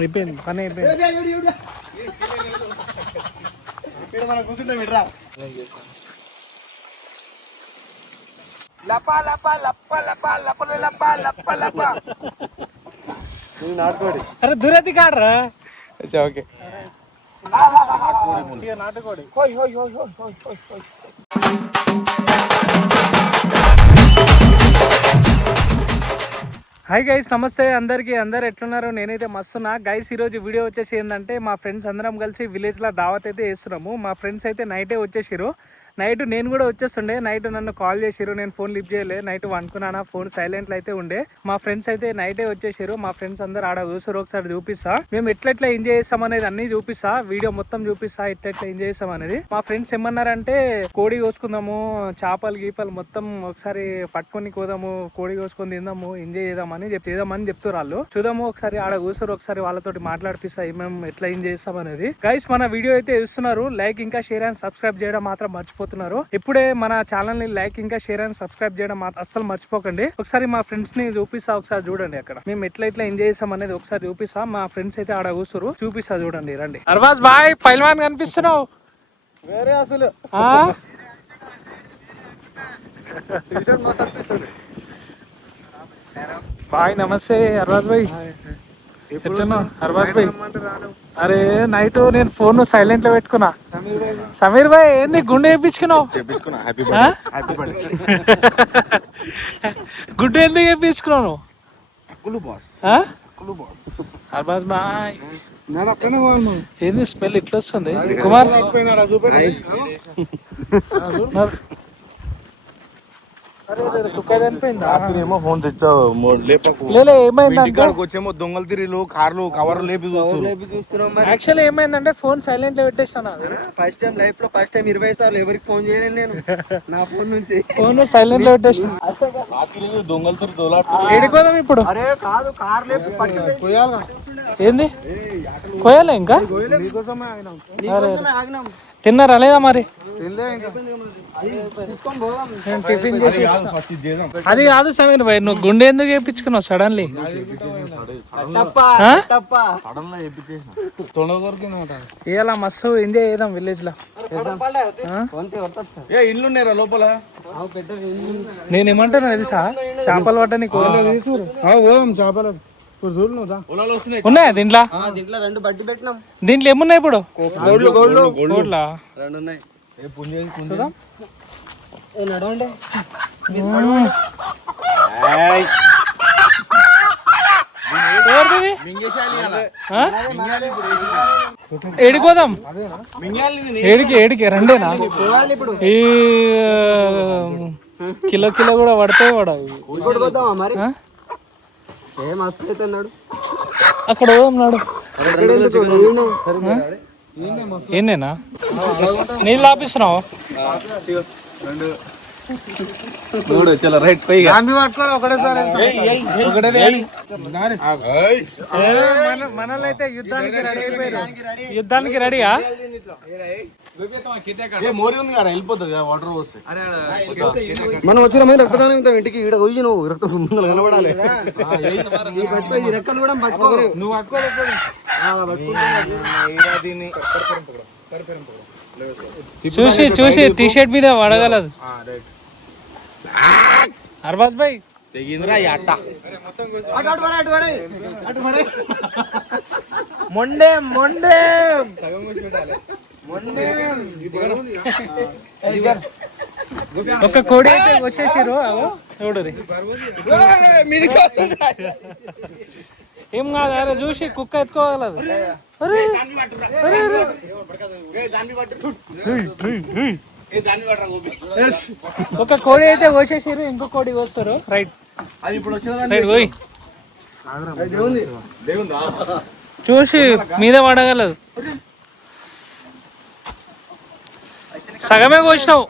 అయిపోయింది పని అయిపోయింది. మనం కూర్చుంటాం ఇట్రా. నాటుకోడి. అరే దురతి కాడరా. ఓకే నాటుకోడి. హాయ్ గైస్, నమస్తే అందరికీ. అందరు ఎట్లున్నారు? నేనైతే మస్తున్నా గైస్. ఈరోజు వీడియో వచ్చేసి ఏంటంటే మా ఫ్రెండ్స్ అందరం కలిసి విలేజ్లో దావత్ అయితే వేస్తున్నాము. మా ఫ్రెండ్స్ అయితే నైటే వచ్చేసారు. నైట్ నేను కూడా వచ్చేస్తుండే. నైట్ నన్ను కాల్ చేసిరు, నేను ఫోన్ లిఫ్ట్ చేయలే. నైట్ అనుకున్నానా, ఫోన్ సైలెంట్లో అయితే ఉండే. మా ఫ్రెండ్స్ అయితే నైటే వచ్చేసారు. మా ఫ్రెండ్స్ అందరు ఆడ కూర్చోరు. ఒకసారి చూపిస్తా, మేము ఎట్లెట్లా ఎంజాయ్ చేస్తాం అనేది అన్ని చూపిస్తా. వీడియో మొత్తం చూపిస్తా ఎట్లెట్లా ఎంజాయ్ చేస్తాం అనేది. మా ఫ్రెండ్స్ ఏమన్నారంటే కోడి కోసుకుందాము, చేపలు గీపలు మొత్తం ఒకసారి పట్టుకొని కోదాము, కోడి కోసుకొని తిందాము, ఎంజాయ్ చేద్దామని చెప్తారు వాళ్ళు. చూద్దాము ఒకసారి ఆడ కూర్చోరు, ఒకసారి వాళ్ళతోటి మాట్లాడిపిస్తా మేము ఎట్లా ఎంజాయ్ చేస్తాం అనేది. గైస్ మన వీడియో అయితే ఇస్తున్నారు. లైక్ ఇంకా షేర్ అండ్ సబ్స్క్రైబ్ చేయడం మాత్రం మర్చిపోతున్నారు. ఇప్పుడే మన ఛానల్ ని లైక్ ఇంకా షేర్ అండ్ సబ్స్క్రైబ్ చేయడం అస్సలు మర్చిపోకండి. ఒకసారి మా ఫ్రెండ్స్ ని చూపిస్తా, ఒకసారి చూడండి అక్కడ మేము ఎట్లా ఎంజాయ్ చేస్తాం అనేది ఒకసారి చూపిస్తా. మా ఫ్రెండ్స్ అయితే ఆడ కూర్చోరు, చూపిస్తా చూడండి. రండి. అర్వాజ్ బాయ్, పైల్వాన్ కనిపిస్తున్నావు వేరే అసలు. బాయ్ నమస్తే అర్వాజ్ భాయ్. అర్వాజ్ భాయ్, అరే నైట్ నేను ఫోన్ సైలెంట్ లో పెట్టుకున్నా. సమీర్ భాయ్ ఏంది గుండె వేయించుకున్నావు? గుండె ఎందుకు వేయించుకున్నావు? అర్బాజ్ బాయ్ ఏంది స్మెల్ ఇట్లా వస్తుంది? కుమార్ ఫోన్ తెచ్చావు వచ్చేమో దొంగలు తిరిగి కార్లు కవర్లు లేపి చూస్తున్నాం. యాక్చువల్లీ ఏమైందంటే ఫోన్ సైలెంట్ లో పెట్టేస్తాను. ఫస్ట్ టైం లైఫ్ లో 20 సార్లు ఎవరికి ఫోన్ చేయలేను నేను నా ఫోన్ నుంచి. ఫోన్ సైలెంట్ లో పెట్టేస్తాను. దొంగలు తిరిగి ఏడుకోదాం ఇప్పుడు. అరే కాదు, కార్ లేపి పట్టుకోయాలి. ఏంది కోయాలి ఇంకా? తిన్నారా లేదా మరి? టిఫిన్ చేసి అది కాదు సమీర్ భాయ్, నువ్వు గుండె ఎందుకు వేయించుకున్నావు సడన్లీ? ఇలా మస్తు ఎంజాయ్ చేద్దాం విలేజ్ లో. ఇల్లున్నారా లోపల? నేనేమంటాను తెలుసా, చేపలు పట్టని చేపలు ఉన్నాయా దీంట్లో? దీంట్లో ఏమున్నాయి ఇప్పుడు? గోల్డ్లా ఏడుకోదాం. ఏడికి రెండేనా? ఈ కిలో కూడా పడతాయి పడవు. అక్కడ ఉన్నాడు. ఏంటేనా నీళ్ళు ఆపిస్తున్నావు? మనలో అయితే యుద్ధానికి రెడీ అయిపోయారు. యుద్ధానికి రెడీయా? మనం వచ్చిన మంది రక్తదానం ఇంటికి ఈడ పోయి నువ్వు రక్తం ముందు కనబడాలి. రెక్కలు కూడా పట్టుకోరు నువ్వు. చూసి టీ షర్ట్ మీద పడగలదు. అర్బాజ్ భాయ్ మొండే ఒక కోడి అయితే వచ్చేసారు. చూడరి ఏం కాదు. అరే చూసి కుక్క ఎత్తుకోగలదు. ఒక కోడి అయితే కోసేసారు, ఇంకో కోడి కోస్తారు. రైట్ పోయి చూసి మీద పడగలదు. సగమే కోసినావు.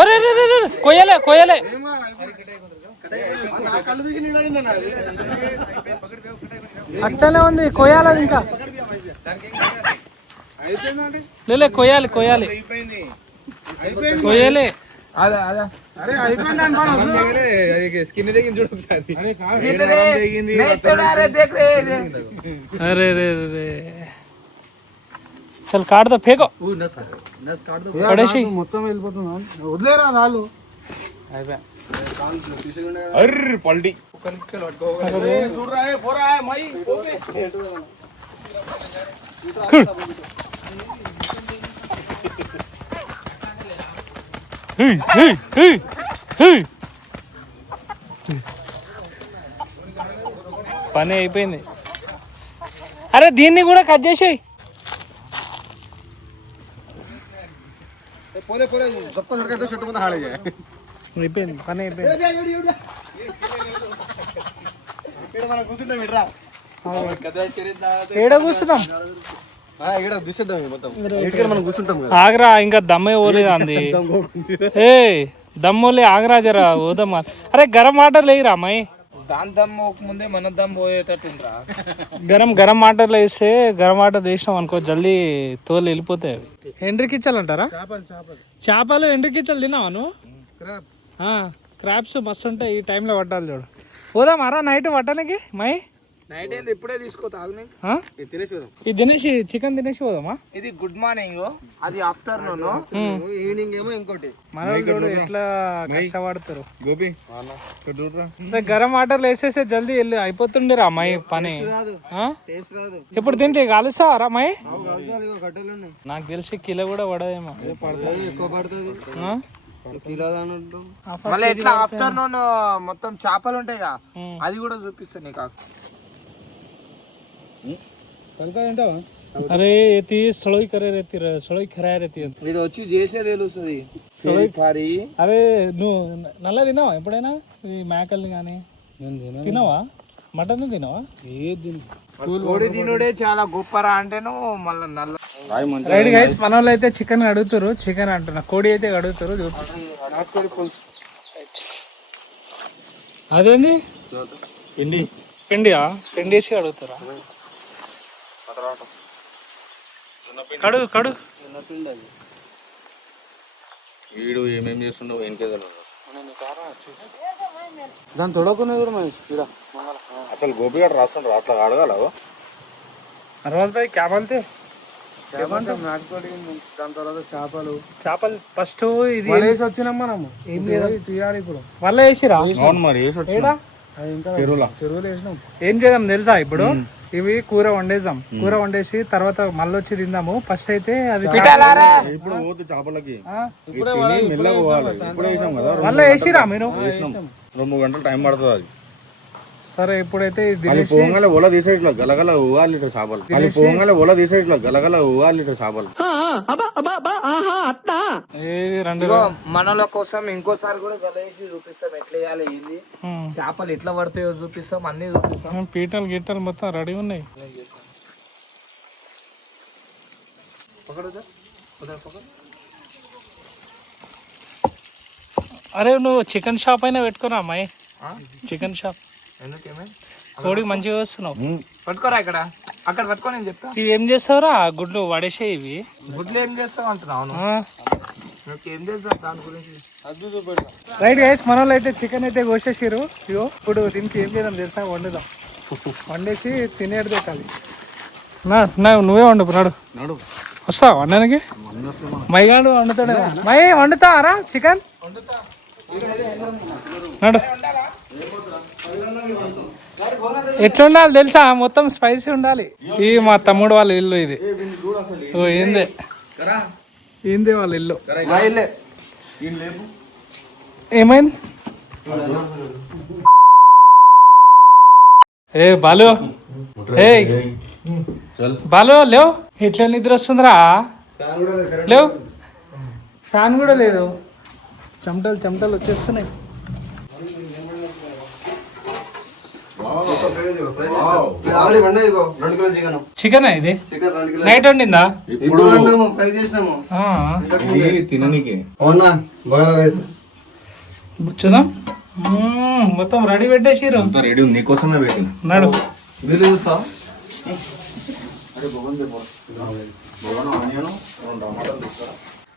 అరే కొయ్యలే అట్లనే ఉంది. కొయ్యాలి ఇంకా కొయ్యాలి కొయ్యాలి. अरे रे रे चल काट दो फेंको పడేసి మొత్తం వెళ్ళిపోతున్నా వదిలేరా రాళ్ళు అర్ర పల్డి పని అయిపోయింది. అరే దీన్ని కూడా కట్ చేసేయి. పోలే పోలే గొప్ప దొరకైతే చెట్టు ముందు హాళే అయిపోయింది పని అయిపోయింది. మనం కూర్చుంటాం ఇట్రా ఏడ కూర్చున్నాం ఇక్కడ దిశద్దాం మొత్తం మనం కూర్చుంటాం కదా ఆగ్రా ఇంకా దమ్మే పోలేదు అంది. ఏ దమ్మోలే ఆగ్రా జరా పోదమ్మా. అరే గరం వాటర్ లేయిరా అమ్మాయి. దాని దమ్ము ముందే మన దమ్ము పోయేటట్టుండ్రా. గరం వాటర్లో వేస్తే గరం వాటర్ వేసినాం అనుకో జల్దీ తోలు వెళ్ళిపోతాయి. అవి ఎండ్రికిచ్చలు అంటారా? చేపలు ఎండ్రికిచ్చలు తిన్నావా నువ్వు? క్రాప్స్ మస్తు ఉంటాయి. ఈ టైంలో పట్టాలి చూడు. పోదామారా నైట్ పట్టడానికి మై? నైట్ ఏంది ఇప్పుడే తీసుకో తాగుని. ఇది తినేసి చికెన్ తినేసి పోదామా? ఇది గుడ్ మార్నింగ్, అది ఆఫ్టర్నూన్, ఈవినింగ్ ఏమో ఇంకోటి. మన చూడు ఎట్లా కష్టపడతారు. గోపి గరం వాటర్లో వేసేస్తే జల్దీ వెళ్ళి అయిపోతుండేరా అమ్మాయి పని. టేస్ట్ రాదు. ఇప్పుడు తింటే కాలుస్తావారా అమ్మాయి? కట్టెలు ఉన్నాయి. నాకు తెలిసి కిలో కూడా పడదేమో. ఎక్కువ పడుతుంది. మళ్ళీ ఎట్లా ఆఫ్టర్నూన్ మొత్తం చేపలు ఉంటాయిగా, అది కూడా చూపిస్తాను నీకు. अरे येती सळोई करे रहती सळोई खराय रहती ఇది వచ్చి చేసే తెలుస్తుంది. అరే నువ్వు నల్ల తిన్నావా ఎప్పుడైనా ఈ మేకల్ని కానీ తినవా? మటన్ తినవా? కోడి తినుడే చాలా గొప్పరా అంటేను మళ్ళీ నల్ల. రైట్ గైస్ మన వాళ్ళు అయితే చికెన్ అడుగుతారు. చికెన్ అంటున్నా కోడి అయితే అడుగుతారు. అదేంది పిండి పిండియా? పిండి వేసి అడుగుతారా? కడుగు కడుగు. వీడు ఏమేం చేస్తుండవు వెనకేదా దాని తొడకునే అసలు గోపి గారు రాస్తుండ్రు అట్లా అడగాల. అరవల్ భాయ్ క్యా బోల్తే? దాని తర్వాత చేపలు చేపలు ఫస్ట్ ఇది వేసి వచ్చినాం మనము. ఏం లేదు తీయాలి ఇప్పుడు. వల్ల వేసిరా? అవును మరి వేసి వచ్చిన చెరువులో వేసినాం. ఏం చేద్దాం తెలుసా? ఇప్పుడు ఇవి కూర వండేసాం. కూర వండేసి తర్వాత మళ్ళీ వచ్చి తిందాము. ఫస్ట్ అయితే అది ఇప్పుడు పోతే చేపలకి మెల్లగా పోవాలి. ఇప్పుడు వేసాం కదా, మళ్ళీ వేసిరా మీరు? 2 గంటలు టైం పడుతుంది అది. సరే ఇప్పుడైతే ఇది అది పోగానే ఓల తీసే ఇట్లా గలగల ఊగాలి చేపలు. అది పోగానే ఓల తీసే ఇట్లా గలగల ఊగాలి చేపలు. మనల కోసం ఇంకోసారి కూడా గలేసి చూపిస్తాం. ఎట్లా వేయాలి, ఏంది, చేపలు ఎట్లా పడతాయో చూపిస్తాం, అన్ని చూపిస్తాం. పీటలు గిట్టలు మొత్తం రెడీ ఉన్నాయి. అరే నువ్వు చికెన్ షాప్ అయినా పెట్టుకురా అమ్మాయి. చికెన్ షాప్ కోడికి మంచిగా వస్తున్నావు. పట్టుకోరా ఇక్కడ, అక్కడ పట్టుకో, నేను చెప్తా. ఇవి ఏం చేస్తావురా? గుడ్లు పడేసే ఇవి గుడ్లు ఏం చేస్తావు అంటున్నావు? ఏం చేస్తా దాని గురించి. రైట్ గైస్ మన వాళ్ళు అయితే చికెన్ అయితే కోసేసారు. ఇగో ఇప్పుడు దీనికి ఏం చేద్దాం తెలుసా? వండుదాం. వండేసి తినేది పెట్టాలి. నువ్వే వండు నాడు. వస్తావా వండడానికి? మైగాడు వండుతాడు. మై వండుతావారా చికెన్? నాడు ఎట్లా ఉండాలి తెలుసా? మొత్తం స్పైసీ ఉండాలి. ఇది మా తమ్ముడు వాళ్ళ ఇల్లు. ఇది ఓ ఏందే వాళ్ళ ఇల్లు. ఏమైంది? ఏ బాలు, ఏ బాలు లేవు. ఎట్లా నిద్ర వస్తుందిరా? లేవు, ఫ్యాన్ కూడా లేదు. చెమటలు వచ్చేస్తున్నాయి. చికెన్ ఇది నైట్ వండిందా? ఇప్పుడు చూద్దాం. మొత్తం రెడీ పెట్టేసిరు. రెడీ ఉంది, నీకోసమే పెట్టిన. నాడు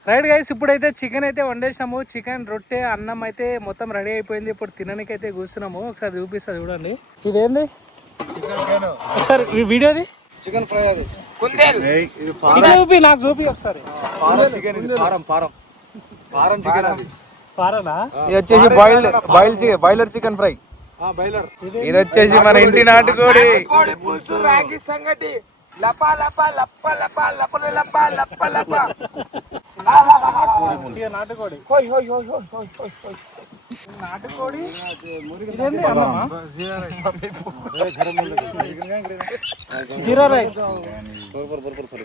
రైట్ గైస్, ఇప్పుడైతే చికెన్ అయితే వండేసినాము. చికెన్, రొట్టె, అన్నం అయితే మొత్తం రెడీ అయిపోయింది. ఇప్పుడు తినడానికైతే కూర్చున్నాము. ఒకసారి చూపిస్తా చూడండి. ఇదేంది ఒకసారి వీడియోది? చికెన్ ఫ్రై అది. ఇట్లా చూపి, నాకు చూపి ఒకసారి. పారనా? ఇది వచ్చేసి బాయిలర్ చికెన్ ఫ్రై. ఇది వచ్చేసి మన ఇంటి నాటుకోడి పులుసు, రాగి సంగటి, లపా లపా లప్ప లపా లప లపా లప్ప లప. నాటుకోడి. హోయ్ హోయ్ హోయ్ హోయ్ హోయ్ హోయ్ హోయ్. నాటుకోడి. ఇదేంది అన్నమా? జీరా రైస్.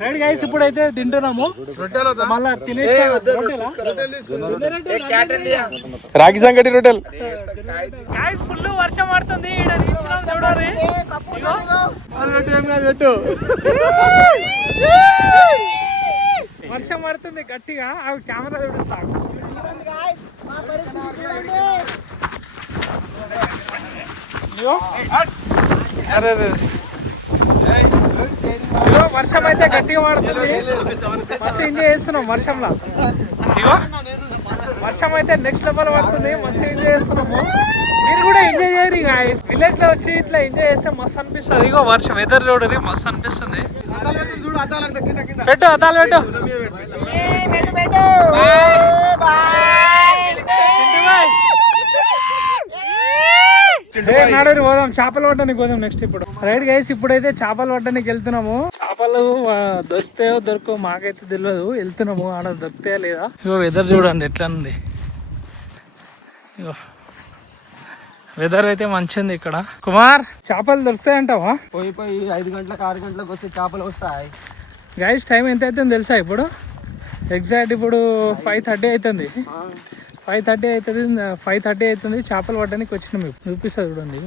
రైట్ గైస్, ఇప్పుడైతే తింటున్నాము. మళ్ళా తినేసి రాగి సంగటి రొట్టెలు. గైస్, ఫుల్ వర్షం పడుతుంది. ఈడ నిల్చున్నాం చూడండి. వర్షం పడుతుంది గట్టిగా. అవి కెమెరా చూడు సాగు. అరే ఇగో వర్షం అయితే గట్టిగా పడుతుంది. మస్తు ఎంజాయ్ చేస్తున్నాం వర్షంలో. ఇగో వర్షం అయితే నెక్స్ట్ లెవెల్ పడుతుంది. మస్తు ఎంజాయ్ చేస్తున్నాము. మీరు కూడా ఎంజాయ్ చేయరు. విలేజ్ లో వచ్చి ఇట్లా ఎంజాయ్ చేస్తే మస్తు అనిపిస్తుంది. ఇగో వర్షం వెదర్ చూడరి మస్తు అనిపిస్తుంది. పెట్టు అద్దాలు పెట్టు. నాడు పోదాం, చేపలు పట్టడానికి పోదాం నెక్స్ట్. ఇప్పుడు రైట్ గైస్, ఇప్పుడైతే చేపలు పట్టడానికి వెళ్తున్నాము. చేపలు దొరుకుతాయో దొరకవు మాకైతే తెలియదు. వెళ్తున్నాము, ఆడ దొరుకుతాయా లేదా. ఇగో వెదర్ చూడండి ఎట్లా ఉంది. ఇగో వెదర్ అయితే మంచిది ఇక్కడ. కుమార్, చేపలు దొరుకుతాయంటావా? పోయి 5 గంటలకు 6 గంటలకు వస్తే చేపలు వస్తాయి. గైస్, టైం ఎంత అవుతుంది తెలుసా? ఇప్పుడు ఎగ్జాక్ట్ ఇప్పుడు 5:30 అవుతుంది. 5:30 అవుతుంది. చేపలు పట్టడానికి వచ్చినాం. ఇప్పుడు చూపిస్తా చూడండి.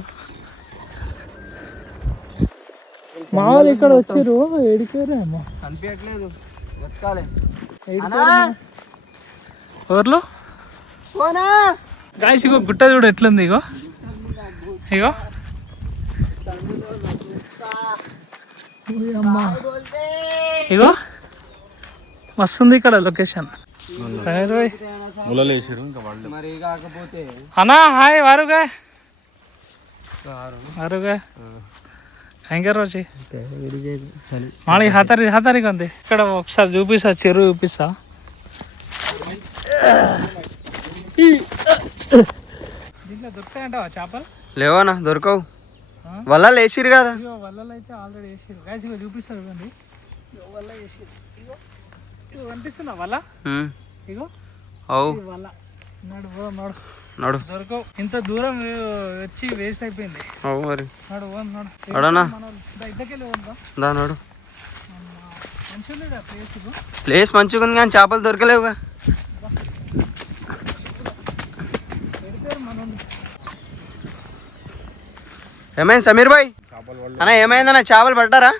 మా వాళ్ళు ఇక్కడ వచ్చారు. ఏడిపోయారేమో కనిపించట్లేదు. వెతకాలి. ఎవరు గాయస్? ఇగో గుట్ట చూడు ఎట్లుంది. ఇగో ఇగో ఇగో మస్తుంది ఇక్కడ లొకేషన్. మరి కాకపోతే అన్నా హాయ్. వారుగా వారుగా హ్యాంగర్ వచ్చి మాడి హతారి కొంది. ఇక్కడ ఒకసారి చూపిస్తా, చెరువు చూపిస్తా. దీంట్లో దొరుకుతాయంటావా చేపలు? లేవనా, దొరకవు. వల్ల వేసిరు కదా. ఇగో వలలో అయితే ఆల్రెడీ వేసిరు. గాయస్ ఇగో చూపిస్తా చూడండి. వల్ల వేసిరు. ఇగో ఇగో కనిపిస్తుందా వల్ల? ఇగో వల్ల. నడు దొరకవు. ఇంత దూరం వచ్చి వేస్ట్ అయిపోయింది. మరి నడు నడు. మంచిగా ప్లేస్ మంచిగా ఉంది కానీ చేపలు దొరకలేవుగా. ఏమైంది సమీర్ భాయ్? అన్న ఏమైందన్న, చేపలు పడ్డారా?